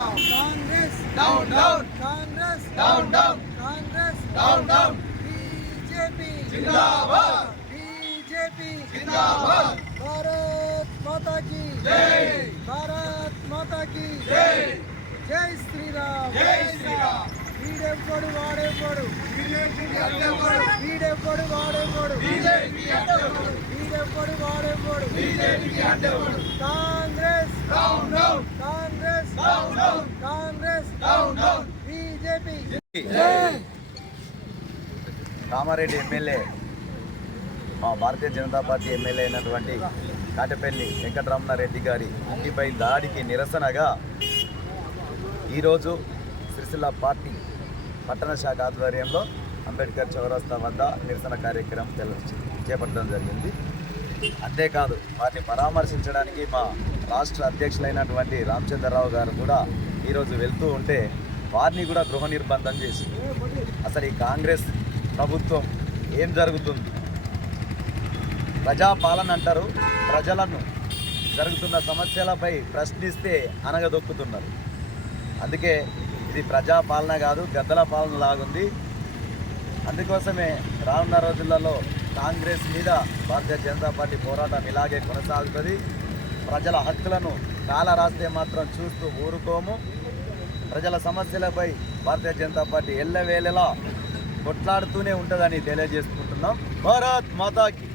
Congress down down Congress down down Congress down down BJP जिंदाबाद BJP जिंदाबाद भारत माता की जय भारत माता की जय जय श्री राम వీడెవ్వడు వాడెవ్వడు వీడెవ్వడు వాడెవ్వడు వీడెవ్వడు వాడెవ్వడు Congress down down Congress down down Congress down down BJP Kamareddy MLA మా భారతీయ జనతా పార్టీ ఎమ్మెల్యే అయినటువంటి కాటపల్లి వెంకటరమణారెడ్డి గారి ఇంటిపై దాడికి నిరసనగా ఈరోజు సిరిసిల్ల పార్టీ పట్టణ శాఖ ఆధ్వర్యంలో అంబేద్కర్ చౌరస్తా వద్ద నిరసన కార్యక్రమం చేపట్టడం జరిగింది. అంతేకాదు వారిని పరామర్శించడానికి మా రాష్ట్ర అధ్యక్షులైనటువంటి రామచంద్రరావు గారు కూడా ఈరోజు వెళ్తూ ఉంటే వారిని కూడా గృహ నిర్బంధం చేసి అసలు ఈ కాంగ్రెస్ ప్రభుత్వం ఏం జరుగుతుంది, ప్రజాపాలన అంటారు, ప్రజలను జరుగుతున్న సమస్యలపై ప్రశ్నిస్తే అనగదొక్కుతున్నారు. అందుకే ఇది ప్రజాపాలన కాదు, గద్దల పాలన లాగుంది. అందుకోసమే రానున్న రోజులలో కాంగ్రెస్ మీద భారతీయ జనతా పార్టీ పోరాటం ఇలాగే కొనసాగుతుంది. ప్రజల హక్కులను కాల రాస్తే మాత్రం చూస్తూ ఊరుకోము. ప్రజల సమస్యలపై భారతీయ జనతా పార్టీ ఎల్లవేళలా కొట్లాడుతూనే ఉంటుందని తెలియజేసుకుంటున్నాం. భారత్ మాతాకి